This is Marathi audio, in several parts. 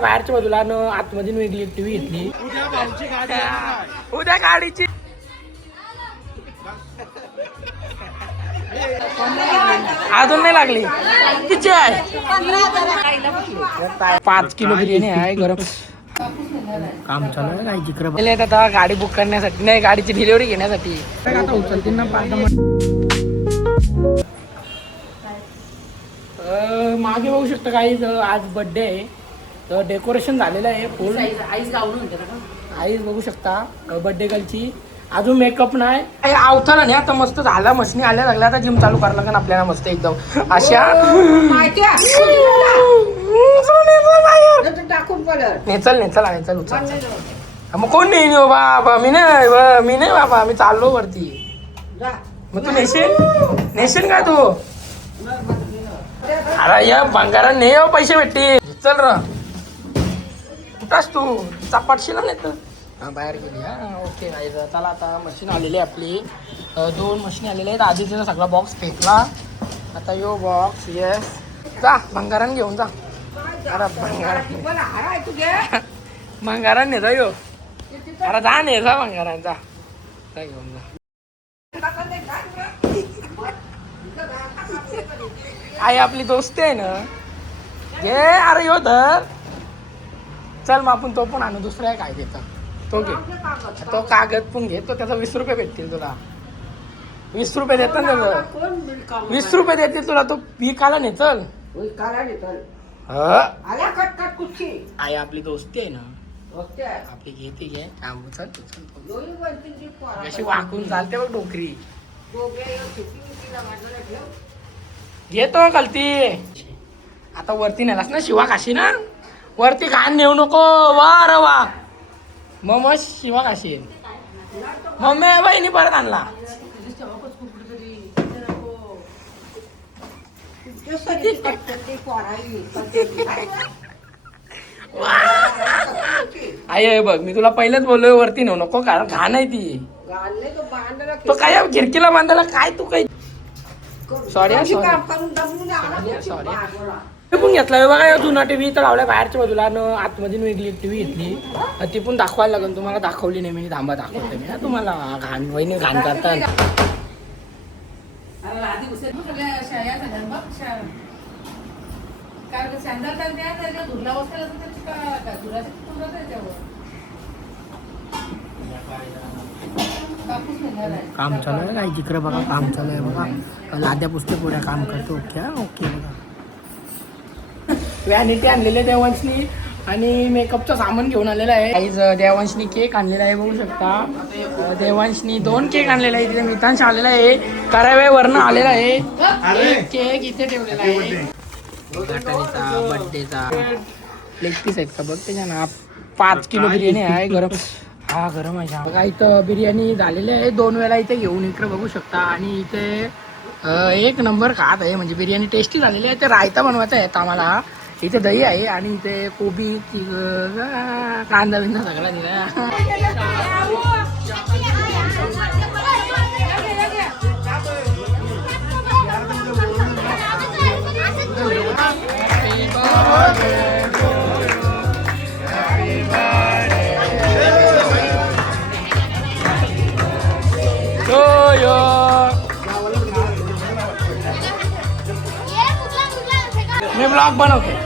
बाहेरच्या बाजूला आतमध्ये वेगळी एक टीव्ही घेतली. उद्या गाडीची अजून नाही लागली. किती आहे? 5 किलो बिर्याणी आहे गरम. काम चालू आहे काय जिकडे आता गाडी बुक करण्यासाठी नाही, गाडीची डिलिव्हरी घेण्यासाठी. आता उचलतील ना मागे बघू शकता काही. आज बर्थडे आहे तर डेकोरेशन झालेलं आहे फुल. आईस गाऊन म्हणते ना, आईस बघू शकता बर्थडे गर्लची. अजून मेकअप नाही आवथाला नाही. आता मस्त झाला, मशनी आल्या लागल्या. आता जिम चालू करायला लागेल आपल्याला मस्त एकदम अशा. नेचल उचल. मग कोण नाही बाबा, मी नाही बाबा, मी चाललो वरती. मग तू नेशील का तू? अरे या भंगारा नाही पैसे भेटतील. चल र कुठास तू चापाटशील नाही तर बाहेर गेली. ओके नाही चला. आता मशीन आलेली आहे आपली. 2 मशीन आलेले आहेत. आधी तिचा सगळा बॉक्स फेकला. आता यो बॉक्स येस जा भंगारान घेऊन जा. अरे भंगारान ने जा यो. अरे जा ने जा भंगारान जा घेऊन जा. आई आपली दोस्ती आहे ना. घे अरे यो धर. चल मग आपण तो पण आणू. दुसरा काय देता तो घे. तो कागद पण घे. तो त्याचा 20 रुपये भेटतील तुला. 20 रुपये देतात ना त्याचं. 20 रुपये देतील तुला. तो विकायला नाही. चल आई आपली दोस्ती आहे ना आपली. घेते घे काम. चल कशी वाकून चालते बघ डोकरी. घेतो गलती. आता वरती नेलास ना शिवा खाशी ना. वरती घाण नेऊ नको. वा रे वा. मग शिवा खाशी. मम्मी बहिणी परत आणला. आई बघ मी तुला पहिलेच बोललोय वरती नेऊ नको कारण घाण आहे ती. तो काय खिडकीला बांधायला काय तू काही. सॉरी पण घेतला बघा. जुना टीव्ही तर लावलाय बाहेरच्या बाजूला. आतमध्ये वेगळी एक टीव्ही घेतली. ती पण दाखवायला लागेल तुम्हाला. दाखवली नाही मी. थांबा दाखवते मी तुम्हाला. घाण वहिनी घाण करतात. काम चालू आहे काय जिकडे बघा. काम चालू आहे बघा. लाद्या पुस्तक पुढे काम करतो. ओके ओके बघा. व्हॅनिटी आणलेली आहे देवांशनी आणि मेकअपचं सामान घेऊन आलेलं आहे. काहीच देवांशनी केक आणलेला आहे बघू शकता. देवांशनी 2 केक आणलेला आहे. तिथे मितांश आलेला आहे. कराव्यावरनं आलेला आहे. एक केक इथे ठेवलेला आहे. बर्थडेचा लेग पीस आहेत का बघ त्याच्या ना. 5 किलो बिर्याणी आहे गरम. हा गरम आहे. बघा इथं बिर्याणी झालेली आहे. 2 वेळा इथे घेऊन इकडे बघू शकता. आणि इथे 1 नंबर खात आहे. म्हणजे बिर्याणी टेस्टी झालेली आहे. ते रायता बनवायचा आहे आम्हाला. इथे दही आहे आणि इथे कोबी कांदा बिंदा सगळा दिला. मी ब्लॉग बनवतो.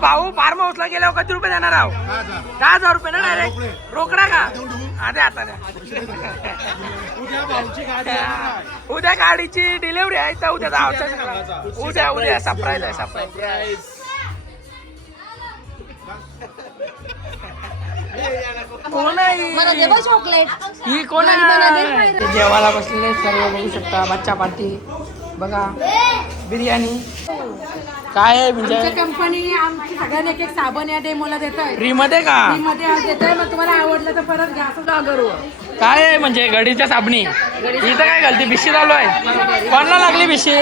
भाऊ फार्म हाऊसला गेल्यावर किती रुपये देणार आहो? 10,000 रुपये ना डायरेक्ट रोकडा का? आता आता उद्या गाडीची डिलिव्हरी आहे तर उद्या जायचं. उद्या सरप्राईज आहे. सरप्राईज कोण आहे ही? कोण आहे? जेवायला बसलेले सर्व बघू शकता. बच्चा पार्टी बघा. बिर्याणी काय आहे म्हणजे कंपनी आमची सगळ्यांना एक साबण या डेमोला देतोय. फ्री मध्ये का? फ्री मध्ये देतोय. मग तुम्हाला आवडलं तर परत घ्या. असं करू. काय आहे म्हणजे घडीच्या साबणी इथं काय घालते? बिशी चालू आहे. कोणाला लागली बिशी?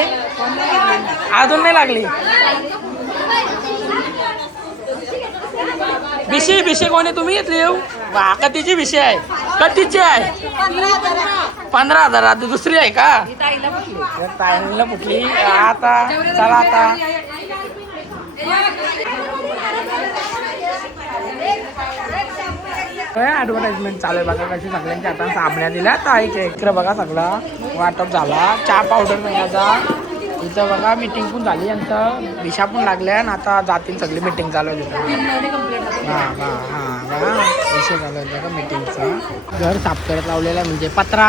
अजून नाही लागली. बिशी बिशी कोणी तुम्ही घेतली येऊ कधीची विषय आहे कधीची आहे 15,000 आता दुसरी आहे का ताईला कुठली आता चला आता ऍडव्हर्टाइजमेंट चालू आहे बघा कशी सगळ्यांच्या आता साबण्या दिल्या तर इकडे बघा सगळा वाटप झाला चहा पावडर मिळायचा इथं बघा मीटिंग पण झाली यांचं दिशा पण लागल्या आणि आता जातील सगळी मीटिंग चालू आहे विषय चालू आहे बघा मीटिंगचा घर साफ करत लावलेला म्हणजे पत्रा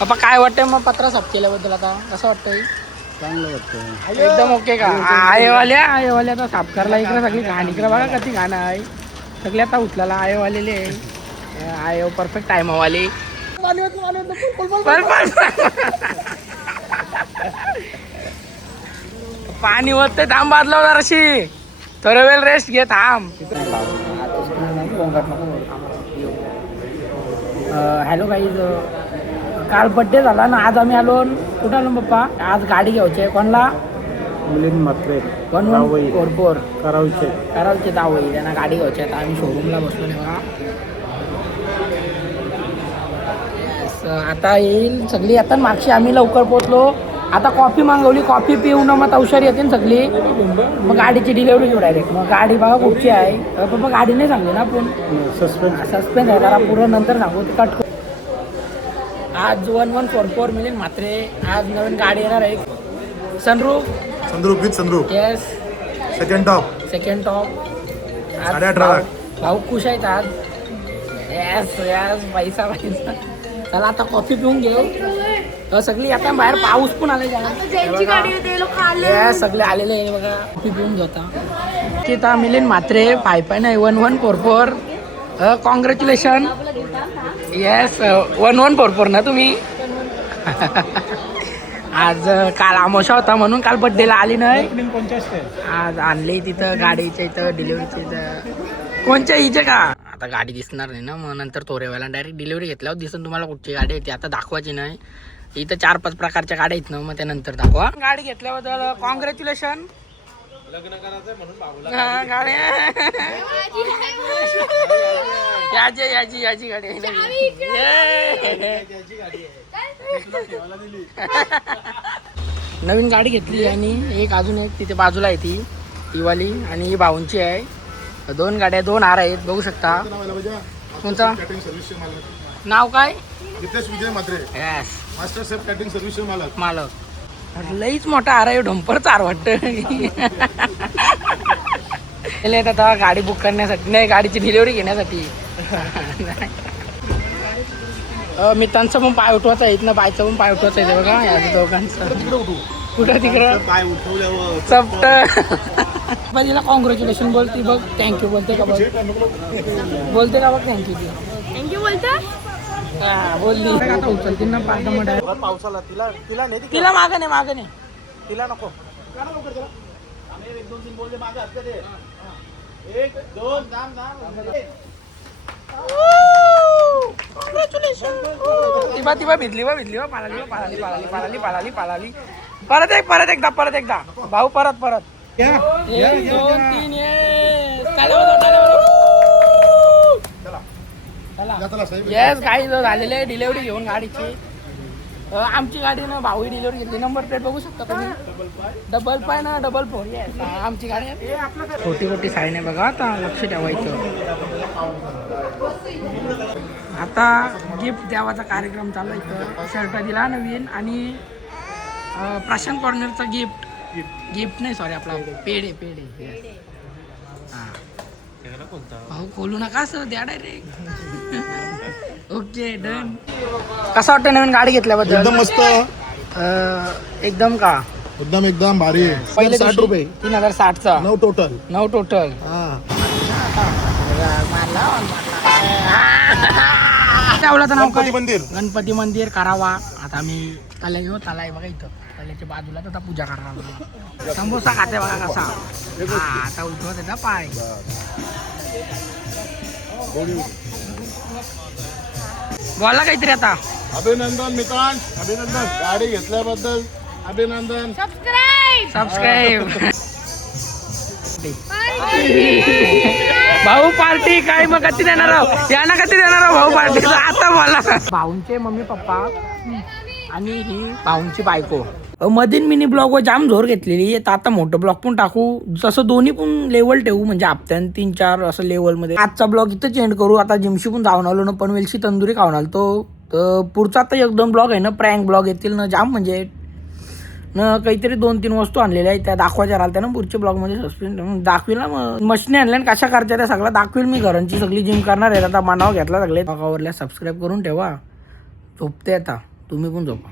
बाबा काय वाटतंय मग पत्रा साफ केल्याबद्दल आता कसं वाटतंय चांगलं वाटतं एकदम ओके का आयवाल्या आता साफ करायला इकडे सगळी घाण इकडे बघा कधी घाण आहे सगळे आता उचलायला आयोवालेले आयो परफेक्ट टायमावाले पाणी होत थांब बादला जराशी थोडा वेळ रेस्ट घे थांब हॅलो गाईज काल बड्डे झाला ना आज आम्ही आलो कुठं आलो पप्पा आज गाडी घ्यायची आहे कोणला मिलिंद म्हात्रे 1144 करावचे दावई त्यांना गाडी घ्यायची आता आम्ही शोरूमला बसलो नाही बघा आता येईल सगळी आता मागची आम्ही लवकर पोहोचलो आता कॉफी मागवली कॉफी पिऊन मग तवशर येते ना सगळी मग गाडीची डिलेवरी घेऊ डायरेक्ट मग गाडी बघा कुठची आहे पप्पा गाडी नाही सांगली ना आपण सस्पेन्स आहे जरा पूर्ण नंतर सांगू कट आज 1144 मिलिंद म्हात्रे आज नवीन गाडी येणार आहे sunroof with sunroof yes second top 18.5 भाऊ खुश आहेत आज येस पैसा चला आता कॉफी पिऊन घेऊ सगळी आता बाहेर पाऊस पण आले सगळे आलेले आहे बघा कॉफी पिऊन घेता आता मिलिंद म्हात्रे 5.1144 कॉंग्रॅच्युलेशन येस 1144 ना तुम्ही आज काल आमोशा होता म्हणून काल बड्डेला आली नाही आज आणली तिथं गाडीच्या इथं डिलिव्हरीच्या इथं कोणच्या हिचे का आता गाडी दिसणार नाही ना मग नंतर तोरेवाला डायरेक्ट डिलिव्हरी घेतल्यावर दिसून तुम्हाला कुठची गाडी येते आता दाखवायची नाही इथं 4-5 प्रकारच्या गाड्या आहेत ना मग त्यानंतर दाखवा गाडी घेतल्याबद्दल कॉंग्रॅच्युलेशन लग्न करायचंय म्हणून याची गाडी आहे नवीन गाडी घेतली आणि एक अजून एक तिथे बाजूला आहे ती वाली आणि ही भाऊंची आहे 2 गाड्या 2 हार आहेत बघू शकता कोणता नाव काय Nitesh Vijay Mhatre yes master chef catering service मालक लईच मोठा हार आहे ढंपर चार वाटत आता गाडी बुक करण्यासाठी नाही गाडीची डिलिव्हरी घेण्यासाठी मित्रांचं पण पाय उठवायचं आहे इथनं बायचं पण पाय उठवायचं आहे बघा या दोघांचं कुठं तिकडं पाय उठवल्यावर चपट तिला कॉंग्रॅच्युलेशन बोलते बघ थँक्यू बोलते का बघ थँक्यू बोलते हा बोलली आता उचलते ना पावसाला तिला मागं नाही तिला नको ती भिजली पालाली परत एकदा भाऊ परत 1 2 3 येस गाडी झालेली आहे डिलिव्हरी घेऊन गाडीची आमची गाडी ना भाऊ डिलिव्हरी घेतली नंबर प्लेट बघू शकता तुम्ही 4 येस आमची गाडी छोटी साईन आहे बघा आता लक्ष ठेवायचं आता गिफ्ट द्यावाचा कार्यक्रम चालू आहे इथं शर्ट दिला नवीन आणि प्रशांत कॉर्नरचा गिफ्ट नाही सॉरी आपला पेढे हां भाऊ खोलू नका सर द्या डायरेक्ट ओके डन कसं वाटतं नवीन गाडी घेतल्याबद्दल एकदम मस्त एकदम का एकदम भारी पहिले 60 रुपये 3060चा 9 टोटल ठेवलं तर नाव काय मंदिर गणपती मंदिर करावा आता आम्ही तल्या घेऊ तला आहे बघा इथं तल्याच्या बाजूला आता पूजा करणार समोसा खाते बघा कसा हा आता उठवत आहे ना पाय बोला काहीतरी आता अभिनंदन मित्रांनो अभिनंदन गाडी घेतल्याबद्दल अभिनंदन सबस्क्राईब भाऊ पार्टी काय मग कधी देणार आहो यांना कधी देणार आहो भाऊ पार्टी आता बोला भाऊंचे मम्मी पप्पा आणि ही भाऊंची बायको मधीन मिनी ब्लॉग वर जाम जोर घेतलेली तर आता मोठं ब्लॉग पण टाकू जसं दोन्ही पण लेवल ठेवू म्हणजे हप्त्यान 3-4 असं लेवल मध्ये आजचा ब्लॉग इथं चेंज करू आता जिमशी पण जाऊन आलो ना पनवेलची तंदुरी खाऊन आलो तर पुढचा आता 1-2 ब्लॉग आहे ना प्रँक ब्लॉग येतील ना जाम म्हणजे न काहीतरी 2-3 वस्तू आणलेल्या आहेत त्या दाखवायच्या राहिल्या ना पुढच्या ब्लॉग मध्ये सस्पेंड दाखवील ना मग मशीने आणल्या कशा करच्या त्या सगळं दाखवील मी घरांची सगळी जिम करणार आहे आता मनावर घेतला सगळे बघावरल्या सबस्क्राईब करून ठेवा झोपते आता तुम्ही पण झोपा